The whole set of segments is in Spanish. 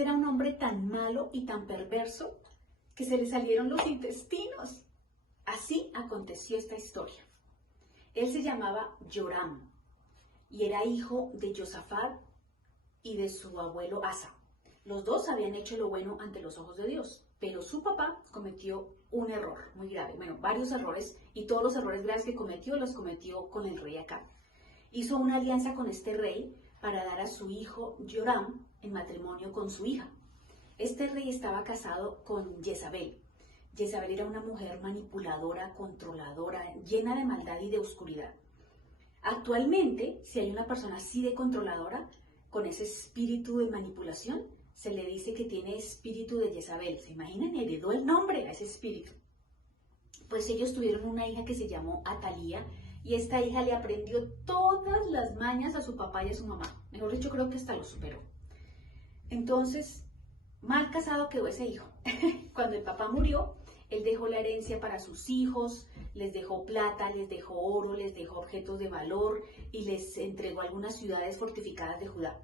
Este era un hombre tan malo y tan perverso que se le salieron los intestinos. Así aconteció esta historia. Él se llamaba Joram y era hijo de Josafat y de su abuelo Asa. Los dos habían hecho lo bueno ante los ojos de Dios, pero su papá cometió un error muy grave, bueno, varios errores, y todos los errores graves que cometió los cometió con el rey Acab. Hizo una alianza con este rey para dar a su hijo Joram en matrimonio con su hija. Este rey estaba casado con Jezabel. Jezabel era una mujer manipuladora, controladora, llena de maldad y de oscuridad. Actualmente, si hay una persona así de controladora, con ese espíritu de manipulación, se le dice que tiene espíritu de Jezabel. ¿Se imaginan? Heredó el nombre a ese espíritu. Pues ellos tuvieron una hija que se llamó Atalía, y esta hija le aprendió todas las mañas a su papá y a su mamá. Mejor dicho, creo que hasta lo superó. Entonces, mal casado quedó ese hijo. Cuando el papá murió, él dejó la herencia para sus hijos, les dejó plata, les dejó oro, les dejó objetos de valor y les entregó algunas ciudades fortificadas de Judá.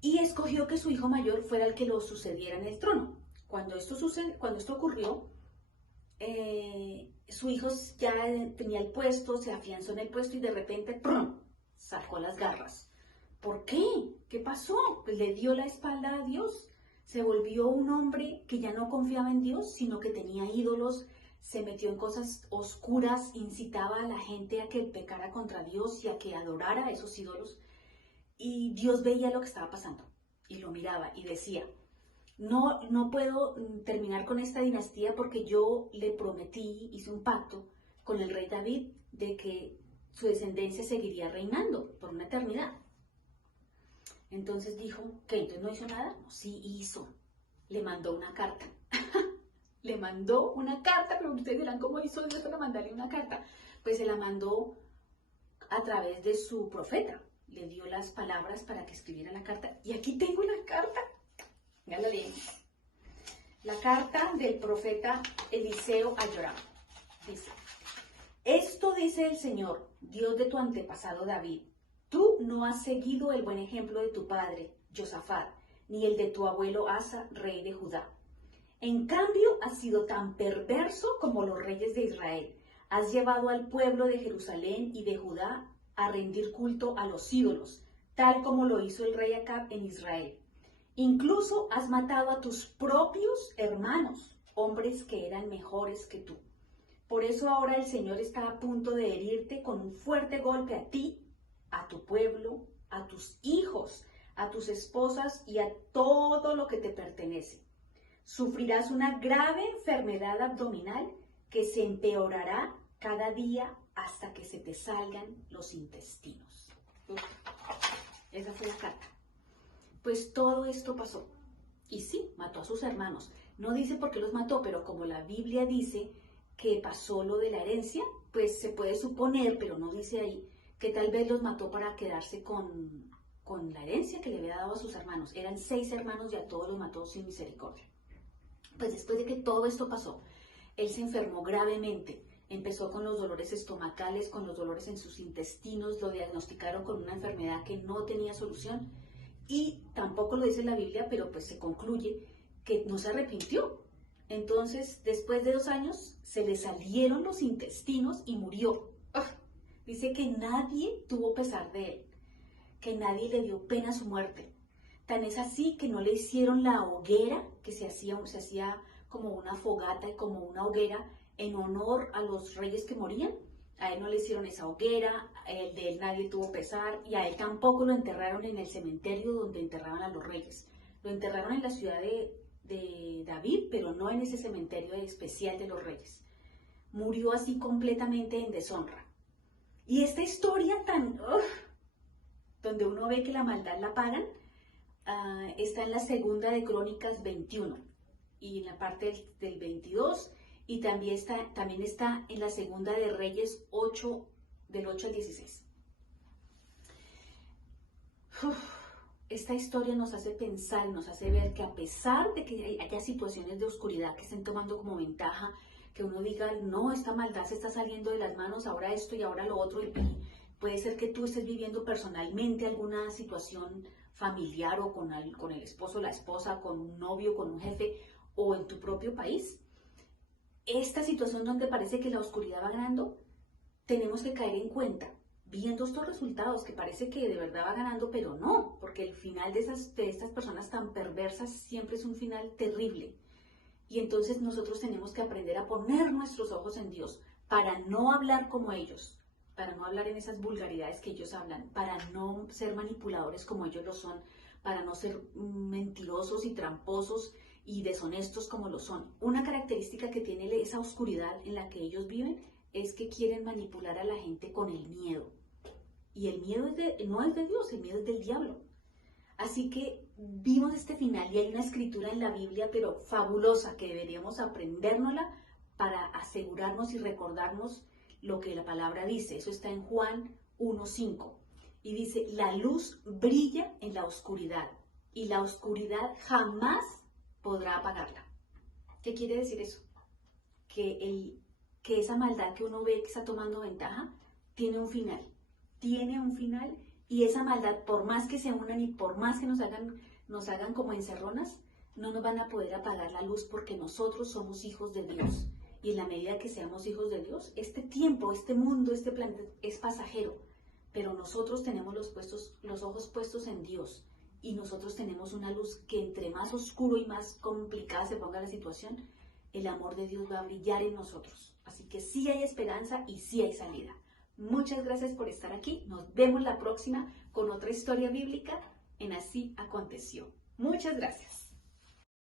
Y escogió que su hijo mayor fuera el que lo sucediera en el trono. Cuando esto ocurrió, su hijo ya tenía el puesto, se afianzó en el puesto y de repente ¡prum!, sacó las garras. ¿Por qué? ¿Qué pasó? Pues le dio la espalda a Dios. Se volvió un hombre que ya no confiaba en Dios, sino que tenía ídolos, se metió en cosas oscuras, incitaba a la gente a que pecara contra Dios y a que adorara a esos ídolos. Y Dios veía lo que estaba pasando y lo miraba y decía: no puedo terminar con esta dinastía porque yo le prometí, hice un pacto con el rey David de que su descendencia seguiría reinando por una eternidad. Entonces dijo, ¿qué? ¿Entonces no hizo nada? No, sí hizo. Le mandó una carta. Le mandó una carta, pero ustedes dirán, ¿cómo hizo Dios para mandarle una carta? Pues se la mandó a través de su profeta. Le dio las palabras para que escribiera la carta. Y aquí tengo la carta. Ya la leí. La carta del profeta Eliseo a Joram. Dice: esto dice el Señor, Dios de tu antepasado David. Tú no has seguido el buen ejemplo de tu padre, Josafat, ni el de tu abuelo Asa, rey de Judá. En cambio, has sido tan perverso como los reyes de Israel. Has llevado al pueblo de Jerusalén y de Judá a rendir culto a los ídolos, tal como lo hizo el rey Acab en Israel. Incluso has matado a tus propios hermanos, hombres que eran mejores que tú. Por eso ahora el Señor está a punto de herirte con un fuerte golpe a ti, a tu pueblo, a tus hijos, a tus esposas y a todo lo que te pertenece. Sufrirás una grave enfermedad abdominal que se empeorará cada día hasta que se te salgan los intestinos. Esa fue la carta. Pues todo esto pasó. Y sí, mató a sus hermanos. No dice por qué los mató, pero como la Biblia dice que pasó lo de la herencia, pues se puede suponer, pero no dice ahí, que tal vez los mató para quedarse con la herencia que le había dado a sus hermanos. Eran 6 hermanos y a todos los mató sin misericordia. Pues después de que todo esto pasó, él se enfermó gravemente. Empezó con los dolores estomacales, con los dolores en sus intestinos, lo diagnosticaron con una enfermedad que no tenía solución y tampoco lo dice la Biblia, pero pues se concluye que no se arrepintió. Entonces, después de 2 años, se le salieron los intestinos y murió. Dice que nadie tuvo pesar de él, que nadie le dio pena a su muerte. Tan es así que no le hicieron la hoguera, que se hacía como una fogata y como una hoguera en honor a los reyes que morían. A él no le hicieron esa hoguera, de él nadie tuvo pesar y a él tampoco lo enterraron en el cementerio donde enterraban a los reyes. Lo enterraron en la ciudad de David, pero no en ese cementerio especial de los reyes. Murió así completamente en deshonra. Y esta historia donde uno ve que la maldad la pagan, está en la segunda de Crónicas 21 y en la parte del 22, y también está en la segunda de Reyes 8, del 8 al 16. Esta historia nos hace pensar, nos hace ver que a pesar de que haya situaciones de oscuridad que estén tomando como ventaja, que uno diga, no, esta maldad se está saliendo de las manos, ahora esto y ahora lo otro, y puede ser que tú estés viviendo personalmente alguna situación familiar o con el esposo, la esposa, con un novio, con un jefe o en tu propio país. Esta situación donde parece que la oscuridad va ganando, tenemos que caer en cuenta, viendo estos resultados, que parece que de verdad va ganando, pero no, porque el final de estas personas tan perversas siempre es un final terrible. Y entonces nosotros tenemos que aprender a poner nuestros ojos en Dios para no hablar como ellos, para no hablar en esas vulgaridades que ellos hablan, para no ser manipuladores como ellos lo son, para no ser mentirosos y tramposos y deshonestos como lo son. Una característica que tiene esa oscuridad en la que ellos viven es que quieren manipular a la gente con el miedo. Y el miedo no es de Dios, el miedo es del diablo. Así que vimos este final y hay una escritura en la Biblia, pero fabulosa, que deberíamos aprendérnosla para asegurarnos y recordarnos lo que la palabra dice. Eso está en Juan 1:5. Y dice, la luz brilla en la oscuridad y la oscuridad jamás podrá apagarla. ¿Qué quiere decir eso? Que esa maldad que uno ve que está tomando ventaja tiene un final. Tiene un final. Y esa maldad, por más que se unan y por más que nos hagan como encerronas, no nos van a poder apagar la luz porque nosotros somos hijos de Dios. Y en la medida que seamos hijos de Dios, este tiempo, este mundo, este planeta es pasajero. Pero nosotros tenemos los ojos puestos en Dios. Y nosotros tenemos una luz que entre más oscuro y más complicada se ponga la situación, el amor de Dios va a brillar en nosotros. Así que sí hay esperanza y sí hay salida. Muchas gracias por estar aquí. Nos vemos la próxima con otra historia bíblica en Así Aconteció. Muchas gracias.